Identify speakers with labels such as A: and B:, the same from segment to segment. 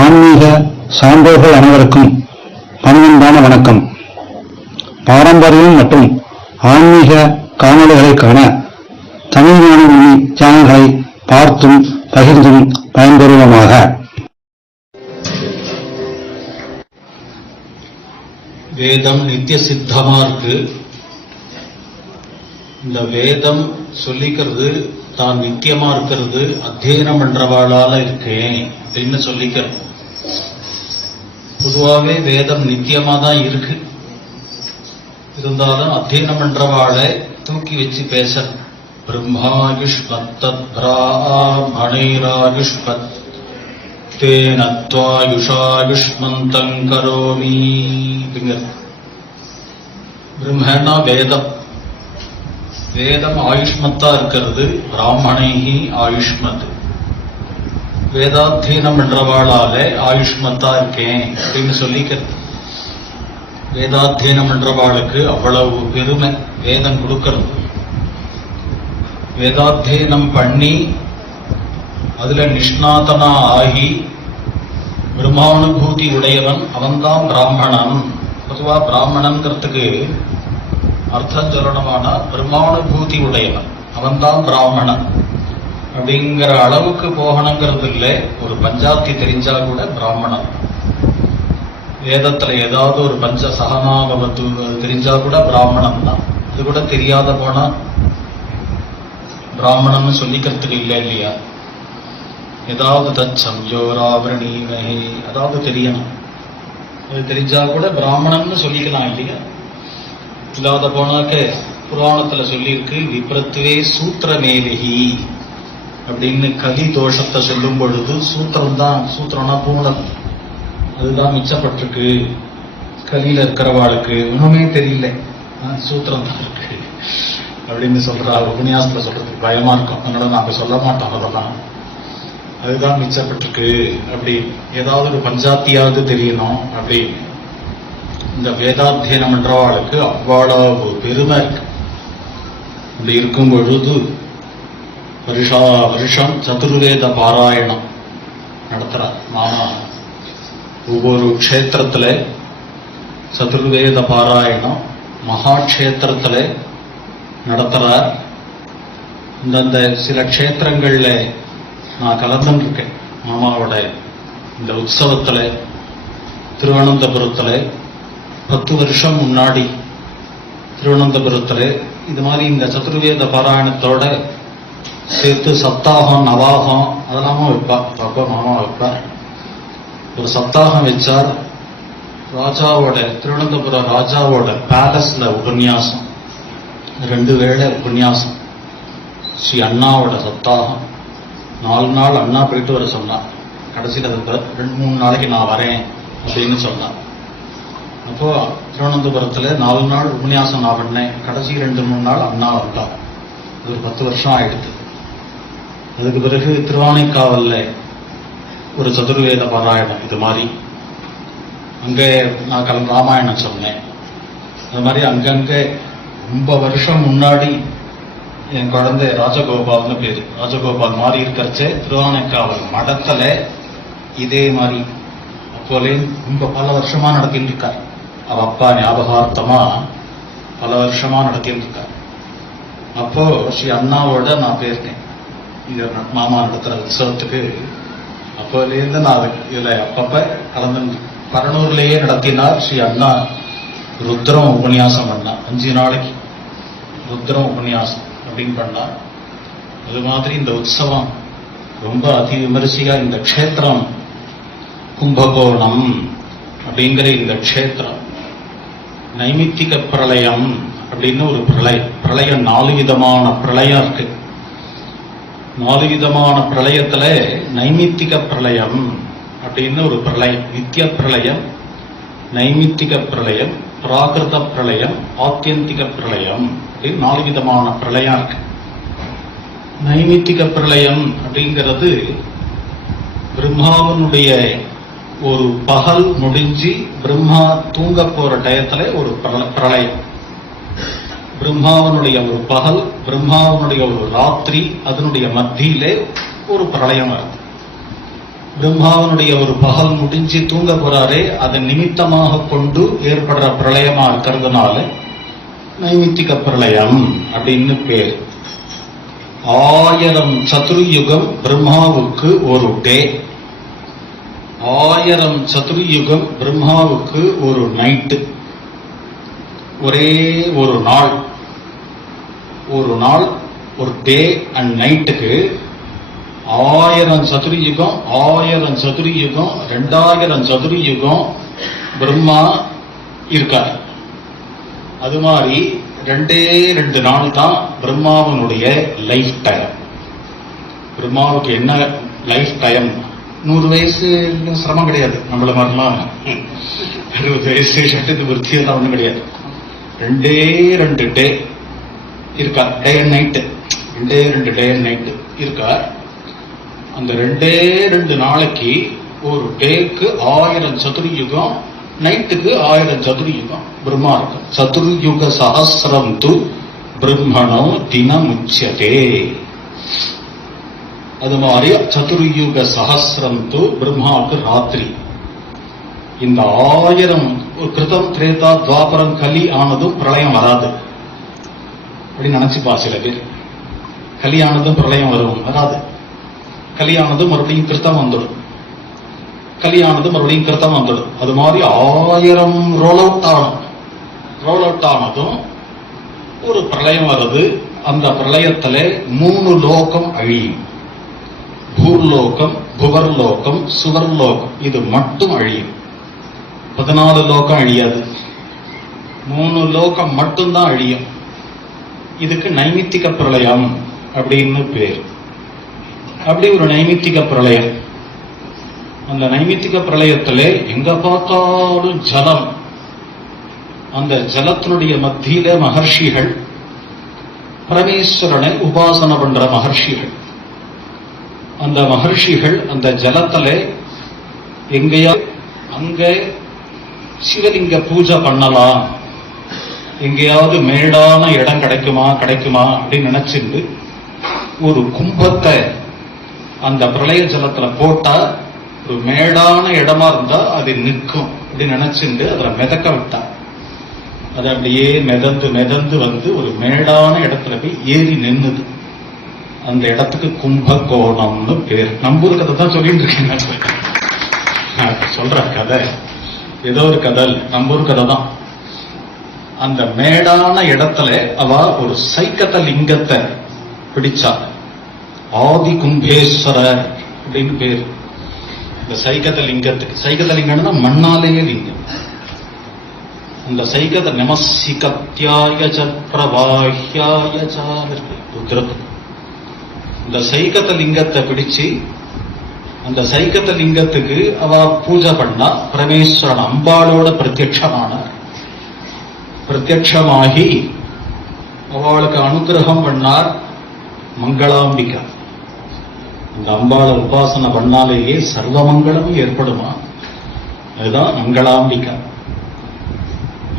A: ஆன்மீக சான்றோர்கள் அனைவருக்கும் பணிவன்பான வணக்கம். பாரம்பரியம் மற்றும் ஆன்மீக காணொளிகளை காண தமிழ் வானொலி சேனல்களை பார்த்தும் பகிர்ந்தும் பயன்பெறுவோமாக.
B: வேதம் நித்திய சித்தமா இருக்கு இந்த வேதம் சொல்லிக்கிறது தான் நித்தியமா இருக்கிறது அத்தியனம் பண்றவாளால இருக்கேன் அப்படின்னு சொல்லிக்கிறது. பொதுவாகவே வேதம் நித்தியமா தான் இருக்கு. இருந்தாலும் அத்தியனம் பண்றவாளை தூக்கி வச்சு பேச பிரம்மாயுஷ்மத் தேனத்வாயுஷாயுஷ்மந்தங்கரோமி அப்படிங்கிறது. பிரம்மனா வேதம். வேதம் ஆயுஷ்மத்தா இருக்கிறது பிராமணேகி ஆயுஷ்மத். வேதாத்தியனம் பண்றவாளால ஆயுஷ்மத்தா இருக்கேன் அப்படின்னு சொல்லிக்கிறது. வேதாத்தியனம் பண்றவாளுக்கு அவ்வளவு பெருமை வேதம் கொடுக்கிறது. வேதாத்தியனம் பண்ணி அதுல நிஷ்ணாதனா ஆகி பிரம்மானுபூதி உடையவன் அவன்தான் பிராமணன். பொதுவா பிராமணன்கிறதுக்கு அர்த்தம் சொல்லணுமான பிரம்மானுபூதி உடையவன். அவன்தான் பிராமணன். அப்படிங்கிற அளவுக்கு போகணுங்கிறது இல்லை ஒரு பஞ்சாத்தி தெரிஞ்சா கூட பிராமணன். வேதத்துல ஏதாவது ஒரு பஞ்ச சகனாகமத்து தெரிஞ்சா கூட பிராமணன் தான். இது கூட தெரியாத போனா பிராமணன் சொல்லிக்கிறதுக்கு இல்லை இல்லையா? ஏதாவது தச்சம் யோராவரணீமஹே அதாவது தெரியணும். அது தெரிஞ்சா கூட பிராமணன்னு சொல்லிக்கலாம் இல்லையா? இல்லாத போனாக்க புராணத்துல சொல்லியிருக்கு விப்ரத்துவே சூத்திரமேலகி அப்படின்னு கலி தோஷத்தை சொல்லும் பொழுது சூத்திரம் தான் சூத்திரம்னா பூணம் அதுதான் மிச்சப்பட்டிருக்கு. கலியில இருக்கிறவாளுக்கு ஒண்ணுமே தெரியல. ஆ, சூத்திரம் தான் இருக்கு. அப்படின்னு சொல்றா உபன்யாசத்துல சொல்றதுக்கு பயமா இருக்கும். அதனால நாங்க சொல்ல மாட்டோம் அதெல்லாம். அதுதான் மிச்சப்பட்டிருக்கு. அப்படி ஏதாவது ஒரு பஞ்சாத்தியாவது தெரியணும் அப்படின்னு. இந்த வேதாத்தியனம் பண்றவாளுக்கு அவ்வளவு பெருமை. இருக்கு இருக்கும் பொழுது வருஷா வருஷம் சதுர்வேத பாராயணம் நடத்துகிறார் மாமா. ஒவ்வொரு க்ஷேத்திரத்தில் சதுர்வேத பாராயணம் மகா நடத்துகிறார் இந்தந்த சில க்ஷேத்திரங்களில் நான் கலந்துருக்கேன். மாமாவோட இந்த உற்சவத்தில் திருவனந்தபுரத்தில் பத்து வருஷம் முன்னாடி திருவனந்தபுரத்தில் இது மாதிரி இந்த சதுர்வேத பாராயணத்தோட சேர்த்து சப்தாகம் நவாகம் அதெல்லாமும் வைப்பார். அப்பா மாமா வைப்பார். ஒரு சப்தாகம் வச்சார். ராஜாவோட திருவனந்தபுரம் ராஜாவோட பேலஸ்ல உபன்யாசம். ரெண்டு வேளை உபன்யாசம். ஸ்ரீ அண்ணாவோட சப்தாகம். நாலு நாள் அண்ணா போயிட்டு வர சொன்னார். கடைசியில் ரெண்டு மூணு நாளைக்கு நான் வரேன் அப்படின்னு சொன்னார். அப்போ திருவனந்தபுரத்தில் நாலு நாள் உபன்யாசம் நான் பண்ணேன். கடைசி ரெண்டு மூணு நாள் அண்ணா வந்தா இது ஒரு பத்து வருஷம் ஆயிடுது. அதுக்கு பிறகு திருவானைக்காவலில் ஒரு சதுர்வேத பாராயணம் இது மாதிரி. அங்கே நான் கல ராமாயணம் சொன்னேன். அது மாதிரி அங்கங்கே ரொம்ப வருஷம் முன்னாடி என் குழந்தை ராஜகோபால்னு பேரு. ராஜகோபால் மாதிரி இருக்கிறச்சே திருவானைக்காவல் மடத்தில் இதே மாதிரி அப்போலே ரொம்ப பல வருஷமாக நடத்திட்டு இருக்கார். அவ அப்பா ஞாபகார்த்தமா பல வருஷமா நடத்திட்டு இருக்கார் அப்போ ஸ்ரீ அண்ணாவோட நான் போயிருக்கேன் இங்கே மாமா நடத்துற உற்சவத்துக்கு அப்போலேருந்து நான் அதுக்கு இதுல அப்பப்ப கலந்து பரனூர்லயே நடத்தினார் ஸ்ரீ அண்ணா ருத்ரம் உபன்யாசம் பண்ணா அஞ்சு நாளைக்கு ருத்ரம் உபன்யாசம் அப்படின்னு பண்ணா அது மாதிரி இந்த உற்சவம் ரொம்ப அதி விமரிசையா இந்த க்ஷேத்திரம் கும்பகோணம் அப்படிங்கிற இந்த க்ஷேத்திரம் நைமித்திக பிரளயம் அப்படின்னு ஒரு பிரளயம் பிரளயம் நாலு விதமான பிரளயம் இருக்கு. நாலு விதமான பிரளயத்துல நைமித்திக பிரளயம் அப்படின்னு ஒரு பிரளயம் நித்திய பிரளயம் நைமித்திக பிரளயம் பிராகிருத பிரளயம் ஆத்தியந்திக பிரளயம் அப்படின்னு நாலு விதமான பிரளயம் இருக்கு. நைமித்திக பிரளயம் அப்படிங்கிறது பிரம்மாவனுடைய ஒரு பகல் முடிஞ்சு பிரம்மா தூங்க போற டயத்துல ஒரு பிரள- பிரளயம் பிரம்மாவனுடைய ஒரு பகல் பிரம்மாவனுடைய ஒரு ராத்திரி அதனுடைய மத்தியிலே ஒரு பிரளயம் வருது பிரம்மாவனுடைய ஒரு பகல் முடிஞ்சு தூங்க போறாரே அதை நிமித்தமாக கொண்டு ஏற்படுற பிரளயமா இருக்கிறதுனால நைமித்திக பிரளயம் அப்படின்னு பேர். ஆயிரம் சதுர்யுகம் பிரம்மாவுக்கு ஒரு டே. ஆயிரம் சதுர்யுகம் பிரம்மாவுக்கு ஒரு நைட்டு ஒரே ஒரு நாள். ஒரு நாள் ஒரு டே அண்ட் நைட்டுக்கு ஆயிரம் சதுர்யுகம் ஆயிரம் சதுர்யுகம் ரெண்டாயிரம் சதுர்யுகம் பிரம்மா இருக்கார். அது மாதிரி ரெண்டே ரெண்டு நாள் தான் பிரம்மாவனுடைய லைஃப் டைம் பிரம்மாவுக்கு என்ன லைஃப் டைம் நூறு வயசு சிரமம் கிடையாது. நம்மள மாதிரிலாம் அறுபது வயசு சட்டத்து விருத்தி எல்லாம் கிடையாது. ரெண்டே ரெண்டு டே இருக்கா. டே அண்ட் நைட்டு ரெண்டே ரெண்டு டே அண்ட் நைட்டு இருக்கா. அந்த ரெண்டே ரெண்டு நாளைக்கு ஒரு டேக்கு ஆயிரம் சதுர்யுகம் நைட்டுக்கு ஆயிரம் சதுர்யுகம். பிரம்மா இருக்கும் சதுர்யுக சகசிரம் து பிரம்மணோ தினமுச்சதே. அது மாதிரி சதுர்யுக சகசிரம் து பிரம்மாவுக்கு ராத்திரி. இந்த ஆயிரம் ஒரு கிருதம் திரேதா துவாபரம் கலி ஆனதும் பிரளயம் வராது. அப்படின்னு நினைச்சுப்பா சில பேர். கலியானதும் பிரளயம் வரும் வராது. கலியானது மறுபடியும் கிருத்தம் வந்துடும். கலியானது மறுபடியும் கிருத்தம் வந்துடும். அது மாதிரி ஆயிரம் ரோல் அவுட் ஆகும் ரோல் அவுட் ஆனதும் ஒரு பிரளயம் வருது. அந்த பிரளயத்தில் மூணு லோகம் அழியும். பூர்லோகம் புவர்லோகம் சுவர்லோகம். இது மட்டும் அழியும். பதினாலு லோகம் அழியாது. மூணு லோகம் மட்டும்தான் அழியும். இதுக்கு நைமித்திக பிரளயம் அப்படின்னு பேர். அப்படி ஒரு நைமித்திக பிரளயம். அந்த நைமித்திக பிரளயத்திலே எங்க பார்த்தாலும் ஜலம். அந்த ஜலத்தினுடைய மத்தியில மகர்ஷிகள் பரமேஸ்வரனை உபாசனை பண்ற மகர்ஷிகள். அந்த மகர்ஷிகள் அந்த ஜலத்தில் எங்கேயா அங்கே சிவலிங்க பூஜை பண்ணலாம். எங்கேயாவது மேடான இடம் கிடைக்குமா கிடைக்குமா அப்படின்னு நினைச்சிருந்து ஒரு கும்பத்தை அந்த பிரளய ஜலத்துல போட்டா ஒரு மேடான இடமா இருந்தா அது நிற்கும் அப்படின்னு நினைச்சுண்டு அதில் மிதக்க விட்டா. அது அப்படியே மிதந்து மிதந்து வந்து ஒரு மேடான இடத்துல போய் ஏறி நின்னுது. அந்த இடத்துக்கு கும்பகோணம்னு பேர். நம்பூர் கதை தான் சொல்லிட்டு இருக்கேன் நான் சொல்ற கதை ஏதோ ஒரு கதை இல்ல, நம்பூர் கதை தான். அந்த மேடான இடத்துல அவ ஒரு சைக்கத லிங்கத்தை பிடிச்சா. ஆதி கும்பேஸ்வரர் அப்படின்னு பேர். இந்த சைகத லிங்கத்துக்கு சைகத லிங்கம்னா மண்ணாலேயே லிங்கம். அந்த சைகத நமசிகத்தியாய ச பிரவாஹ்யாய ச ருத்ரத்துக்கு இந்த சைகத லிங்கத்தை பிடிச்சு அந்த சைகத லிங்கத்துக்கு அவ பூஜை பண்ணா பரமேஸ்வரன் அம்பாளோட பிரத்யட்சமானார். பிரத்யட்சமாகி அவளுக்கு அனுகிரகம் பண்ணார் மங்களாம்பிகா. இந்த அம்பாளை உபாசனை பண்ணாலேயே சர்வமங்கலம் ஏற்படுமா? அதுதான் மங்களாம்பிகா.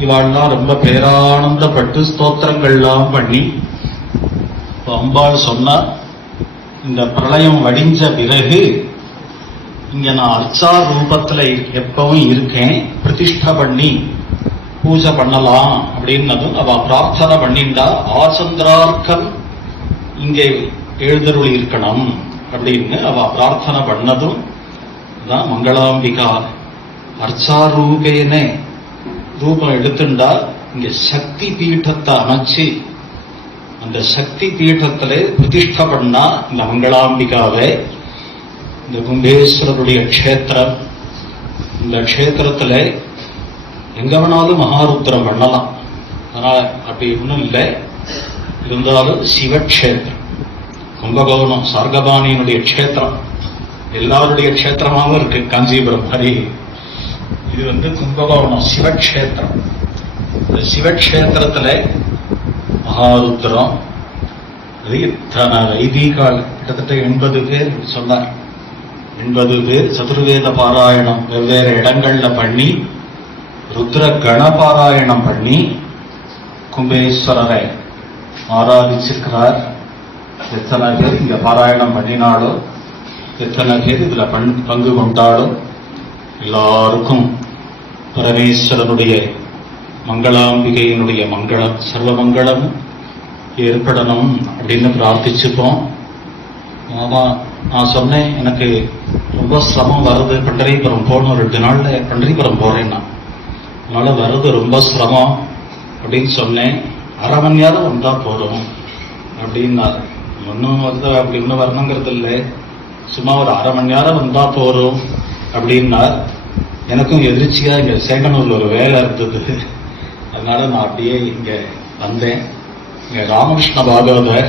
B: இவாள்லாம் ரொம்ப பேரானந்தப்பட்டு ஸ்தோத்திரங்கள்லாம் பண்ணி அம்பாள் சொன்னா இந்த பிரளயம் வடிஞ்ச பிறகு இங்க நான் அர்ச்சா ரூபத்துல எப்பவும் இருக்கேன். பிரதிஷ்டை பண்ணி பூஜை பண்ணலாம் அப்படின்னதும் அவ பிரார்த்தனை பண்ணிண்டா ஆச்சந்திரார்த்தம் இங்கே எழுதருள் இருக்கணும் அப்படின்னு அவ பிரார்த்தனை பண்ணதும் தான் மங்களாம்பிகா. அர்ச்சாரூபேனே ரூபம் எடுத்துண்டா இங்க சக்தி பீட்டத்தை அமைச்சு அந்த சக்தி பீட்டத்தில் பிரதிஷ்ட பண்ணா இந்த மங்களாம்பிகாவை இந்த கும்பேஸ்வரருடைய க்ஷேத்திரம் இந்த க்ஷேத்திரத்தில் எங்க வேணாலும் மகாருத்ரம் பண்ணலாம். ஆனால் அப்படி ஒன்றும் இல்லை. இருந்தாலும் சிவக்ஷேத்திரம் கும்பகோணம் சார்கபாணியினுடைய க்ஷேத்திரம் எல்லாருடைய க்ஷேத்திரமாகவும் இருக்கு காஞ்சிபுரம். ஹரி இது வந்து கும்பகோணம் சிவக்ஷேத்திரம். இந்த சிவக்ஷேத்திரத்தில் மகாருத்ரம். அது இத்தனை கிட்டத்தட்ட எண்பது பேர் சொன்னார். எண்பது பேர் சதுர்வேத பாராயணம் வெவ்வேறு இடங்கள்ல பண்ணி ருத்ர கணபாராயணம் பண்ணி கும்பேஸ்வரரை ஆராதிச்சிருக்கிறார். எத்தனை பேர் இங்க பாராயணம் பண்ணினாலோ எத்தனை பேர் இதுல பங்கு கொண்டாலும் எல்லாருக்கும் பரமேஸ்வரனுடைய மங்களாம்பிகையினுடைய மங்களம் சர்வமங்களமும் ஏற்படணும் அப்படின்னு பிரார்த்திச்சுப்போம். ஆமா நான் சொன்னேன் எனக்கு ரொம்ப சிரமம் வருது. பண்டரிபுரம் போகணும் ரெண்டு நாள்ல பண்டரிபுரம் போகிறேன் நான் அதனால வருது ரொம்ப சிரமம் அப்படின்னு சொன்னேன். அரை மணி நேரம் வந்தா போதும் அப்படின்னாரு. ஒன்றும் வந்து அப்படி ஒன்றும் வரணுங்கிறது இல்லை. சும்மா ஒரு அரை மணி நேரம் வந்தா போகிறோம் அப்படின்னார். எனக்கும் எதிர்ச்சியா இங்க சேங்கனூர்ல ஒரு வேலை இருந்தது. அதனால நான் அப்படியே இங்க வந்தேன். ராமகிருஷ்ண பாகவதர்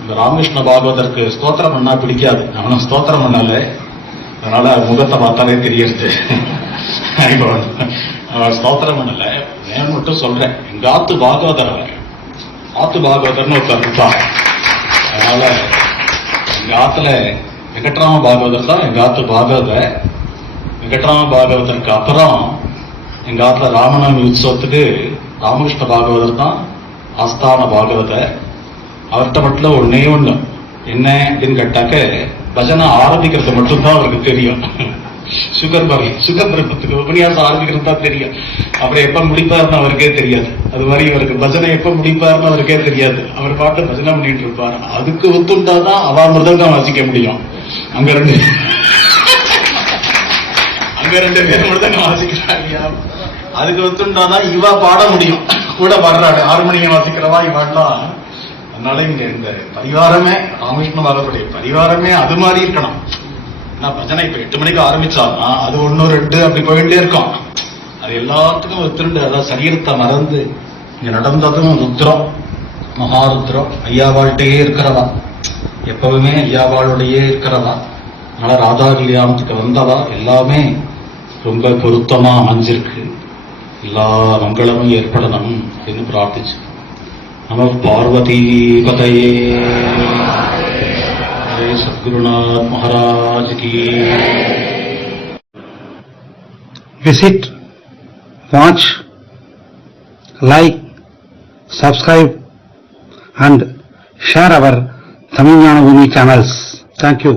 B: இந்த ராமகிருஷ்ண பாகவதற்கு ஸ்தோத்திரம் பண்ணா பிடிக்காது. அவனும் ஸ்தோத்திரம் பண்ணல. அதனால முகத்தை பார்த்தாலே தெரியறது இப்போ ஸ்தோத்திரம் பண்ணல. நான் மட்டும் சொல்றேன். எங்க ஆத்து பாகவதர் ஆத்து பாகவதர்னு ஒருத்தர் இருப்பார் அதனால எங்க ஆத்துல வெங்கட்ராம பாகவதர் தான் எங்க ஆத்து பாகவதர். வெங்கட்ராம பாகவதற்கு அப்புறம் எங்க ஆத்துல ராமநவமி உற்சவத்துக்கு ராமகிருஷ்ண பாகவதர் தான் ஆஸ்தான பாகவதர் அவர்கிட்ட மட்டும் ஒன்னே ஒண்ணு. என்ன அப்படின்னு கேட்டாக்க பஜனை ஆரம்பிக்கிறது மட்டும்தான் அவருக்கு தெரியும். சுகர் பரி சுகர் பருவத்துக்கு உபன்யாசம் ஆரம்பிக்கிறது தான் தெரியும். அப்புறம் எப்ப முடிப்பாருன்னு அவருக்கே தெரியாது. அது மாதிரி இவருக்கு பஜனை எப்ப முடிப்பாருன்னு அவருக்கே தெரியாது. அவர் பாட்டு பஜனை பண்ணிட்டு இருப்பார். அதுக்கு ஒத்துண்டாதான் அவா மிருதங்கம் வாசிக்க முடியும். அங்க ரெண்டு அங்க ரெண்டு பேர் மிருதங்கம் வாசிக்கிறாங்க. அதுக்கு ஒத்துண்டாதான் இவா பாட முடியும். கூட வர்றாரு. ஹார்மோனியம் வாசிக்கிறவா இவாடலாம் அதனால இங்க இந்த பரிவாரமே ராமகிருஷ்ண பாரதியுடைய பரிவாரமே அது மாதிரி இருக்கணும். நான் பஜனை இப்ப எட்டு மணிக்கு ஆரம்பிச்சாலும் அது ஒன்னு ரெண்டு அப்படி போயிட்டே இருக்கும். அது எல்லாத்துக்கும் ஒத்துண்டு அதான் சரீரத்தை மறந்து இங்க நடந்ததும் ருத்ரம். மகாருத்ரம். ஐயாவாழ்கிட்டயே இருக்கிறவா. எப்பவுமே ஐயாவாளுடையே இருக்கிறவா. அதனால ராதா கல்யாணத்துக்கு வந்தவா. எல்லாமே ரொம்ப பொருத்தமா அமைஞ்சிருக்கு. मंगलमें प्रार्थ पार्वती महाराज की
A: visit watch like subscribe and share our Tamil Nadu channels thank you